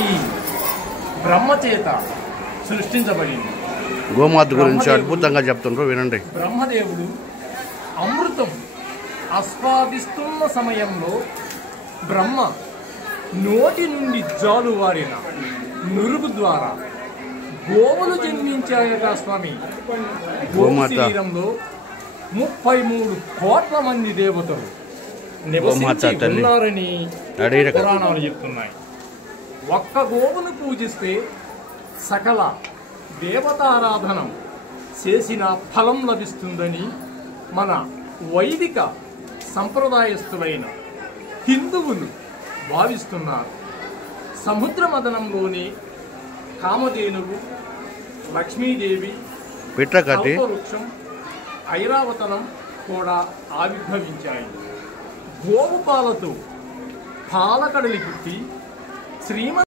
ఈ బ్రహ్మచేత సృష్టించబడింది. గోమాత గురించి అద్భుతంగా చెప్తుండ్రు, వినండి. బ్రహ్మదేవుడు అమృతం ఆస్వాదిస్తున్న సమయంలో బ్రహ్మ నోటి నుండి జాలువారిన నురుగు ద్వారా గోవులు జన్మించాయట స్వామి. గోవు శరీరంలో 33 కోట్ల మంది దేవతలు నివసించి ఉన్నారని పురాణాలు చెప్తున్నాయి. ఒక్క గోవును పూజిస్తే సకల దేవతారాధనం చేసిన ఫలం లభిస్తుందని మన వైదిక సంప్రదాయస్తులైన హిందువులు భావిస్తున్నారు. సముద్ర మదనంలోని కామధేనువు, లక్ష్మీదేవి, కల్పవృక్షం, ఐరావతనం కూడా ఆవిర్భవించాయి. గోవు పాలతో పాలకడలి పుట్టి శ్రీమ